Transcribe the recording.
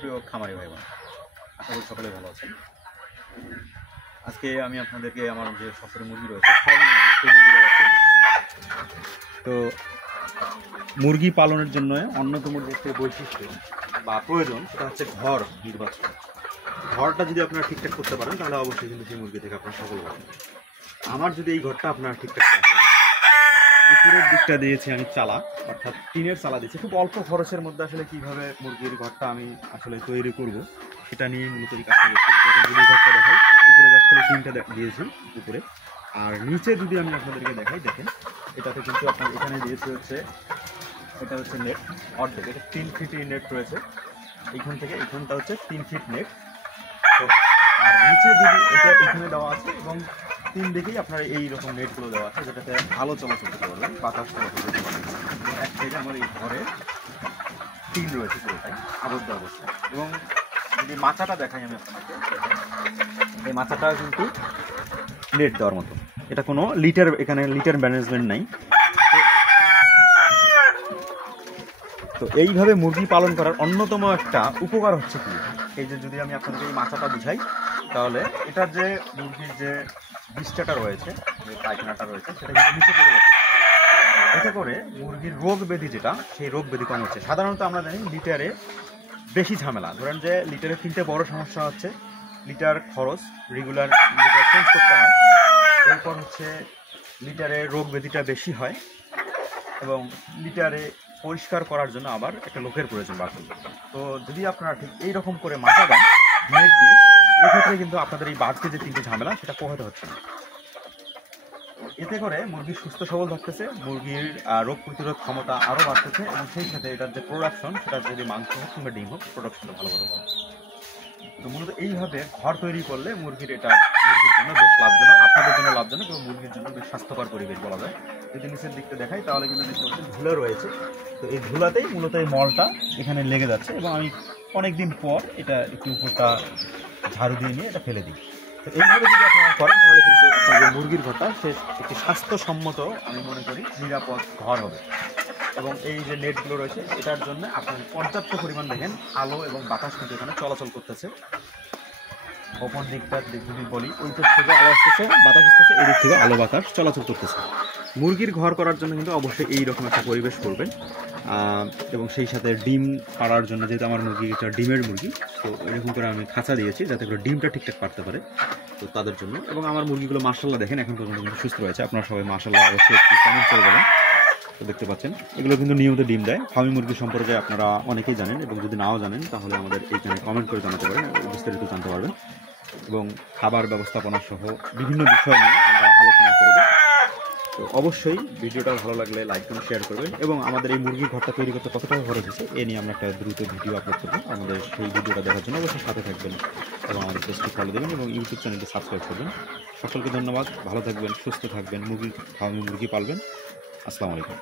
সুপ্রিয় খামারি ভাই বোন, আশা করি সকলে ভালো আছেন। আজকে আমি আপনাদেরকে আমার যে শখের মুরগি রয়েছে সেই মুরগি দেখাচ্ছি। তো মুরগি পালনের জন্য অন্যতম যে বৈশিষ্ট্য বা প্রয়োজন সেটা হচ্ছে ঘর নির্বাচন। ঘরটা যদি আপনারা ঠিকঠাক করতে পারেন তাহলে অবশ্যই কিন্তু সেই মুরগি থেকে আপনারা সফল পাবেন। আমার যদি এই ঘরটা আপনারা ঠিকঠাক করেন, উপরের দিকটা দিয়েছি আমি চালা, অর্থাৎ টিনের চালা দিয়েছি। খুব অল্প খরচের মধ্যে আসলে কিভাবে মুরগির ঘরটা আমি আসলে তৈরি করব সেটা নিয়ে মূলত এই কাজটা করছি। যখন মুরগির ঘরটা দেখাই, উপরে জাস্ট করে টিনটা দিয়েছি উপরে, আর নিচে যদি আমি আপনাদেরকে দেখাই, দেখেন এটাতে কিন্তু আপনার এখানে দিয়েছি হচ্ছে, এটা হচ্ছে নেট অর্ধেক, এটা 3 ফিট নেট রয়েছে। এইখান থেকে এখানটা হচ্ছে 3 ফিট নেট। তো আর নিচে যদি এটা এখানে দেওয়া আছে এবং 3 দিকেই আপনার এইরকম নেটগুলো দেওয়া আছে, যেটাতে আলো চলাচল করতে পারবে, বাতাস চলাচল করতে পারবে। এক সাইডে আমার এই ঘরে টিন রয়েছে পুরোটাই আবদ্ধ অবস্থায়। এবং যদি মাচাটা দেখাই আমি আপনাকে, এই মাচাটা কিন্তু নেট দেওয়ার মতো, এটা কোনো লিটার, এখানে লিটার ম্যানেজমেন্ট নাই। তো এইভাবে মুরগি পালন করার অন্যতম একটা উপকার হচ্ছে কি, এই যে যদি আমি আপনাদের এই মাচাটা বুঝাই, তাহলে এটার যে মুরগির যে বিষ্ঠাটা রয়েছে, যে পায়খানাটা রয়েছে, সেটা কিন্তু নিচে পড়ে যাচ্ছে। এটা করে মুরগির রোগ ব্যাধি যেটা, সেই রোগ ব্যাধি কম হচ্ছে। সাধারণত আমরা জানি লিটারে বেশি ঝামেলা, ধরেন যে লিটারে 3টে বড় সমস্যা হচ্ছে, লিটার খরচ, রেগুলার লিটার চেঞ্জ করতে হয়, এরপর হচ্ছে লিটারে রোগ ব্যাধিটা বেশি হয়, এবং লিটারে পরিষ্কার করার জন্য আবার একটা লোকের প্রয়োজন বাড়বে। তো যদি আপনারা ঠিক এইরকম করে মাথা দেন নেট দিয়ে, এক্ষেত্রে কিন্তু আপনাদের এই বাড়তি যে 3টে ঝামেলা সেটা পোহাতে হচ্ছে না। এতে করে মুরগি সুস্থ সবল থাকতেছে, মুরগির রোগ প্রতিরোধ ক্ষমতা আরও বাড়তেছে, এবং সেই সাথে এটার যে প্রোডাকশন, সেটা যদি মাংস হোক কিংবা ডিম হোক, প্রোডাকশনটা ভালো ভালো হবে। তো মূলত এইভাবে ঘর তৈরি করলে মুরগির জন্য বেশ লাভজনক, আপনাদের জন্য লাভজনক, এবং মুরগির জন্য বেশ স্বাস্থ্যকর পরিবেশ বলা যায়। যদি নিচের দিকটা দেখাই তাহলে কিন্তু দেখতে পাচ্ছেন ধুলো রয়েছে। তো এই ধুলাতেই মূলত এই মলটা এখানে লেগে যাচ্ছে, এবং আমি অনেকদিন পর এটা একটু উপরটা ঝাড়ু দিয়ে নিয়ে এটা ফেলে দিই। তো এইভাবে যদি আপনারা করেন তাহলে কিন্তু আপনাদের মুরগির ঘরটা সে একটি স্বাস্থ্যসম্মত, আমি মনে করি নিরাপদ ঘর হবে। এবং এই যে নেটগুলো রয়েছে, এটার জন্য আপনার পর্যাপ্ত পরিমাণ দেখেন আলো এবং বাতাস কিন্তু এখানে চলাচল করতেছে। ওপর দিকটা যদি বলি, ওই দিক থেকে আলো আসতেছে, বাতাস আসতেছে, এই দিক থেকে আলো বাতাস চলাচল করতেছে। মুরগির ঘর করার জন্য কিন্তু অবশ্যই এইরকম একটা পরিবেশ করবেন, এবং সেই সাথে ডিম পাড়ার জন্য, যেহেতু আমার মুরগি এটা ডিমের মুরগি, তো এরকম করে আমি খাঁচা দিয়েছি যাতে করে ডিমটা ঠিকঠাক পারতে পারে, তো তাদের জন্য। এবং আমার মুরগিগুলো মাশাআল্লাহ দেখেন এখন পর্যন্ত কিন্তু সুস্থ রয়েছে। আপনারা সবাই মাশাআল্লাহ অবশ্যই একটু কমেন্ট করে দেবেন। তো দেখতে পাচ্ছেন এগুলো কিন্তু নিয়মিত ডিম দেয়। ফার্মি মুরগি সম্পর্কে আপনারা অনেকেই জানেন, এবং যদি নাও জানেন তাহলে আমাদের এইখানে কমেন্ট করে জানাতে পারেন, বিস্তারিত জানতে পারবেন। এবং খাবার ব্যবস্থাপনা সহ বিভিন্ন বিষয় নিয়ে আমরা আলোচনা করব। তো অবশ্যই ভিডিওটা ভালো লাগলে লাইক করুন, শেয়ার করবেন, এবং আমাদের এই মুরগির ঘরটা তৈরি করতে কত টাকা খরচ হয়েছে এ নিয়ে আমরা একটা দ্রুত ভিডিও আপলোড করবো। আমাদের সেই ভিডিওটা দেখার জন্য অবশ্যই সাথে থাকবেন, এবং আমাদের পেজটি ফলো দেবেন, এবং ইউটিউব চ্যানেলটি সাবস্ক্রাইব করবেন। সকলকে ধন্যবাদ, ভালো থাকবেন, সুস্থ থাকবেন, মুরগি পালবেন। আসসালামু আলাইকুম।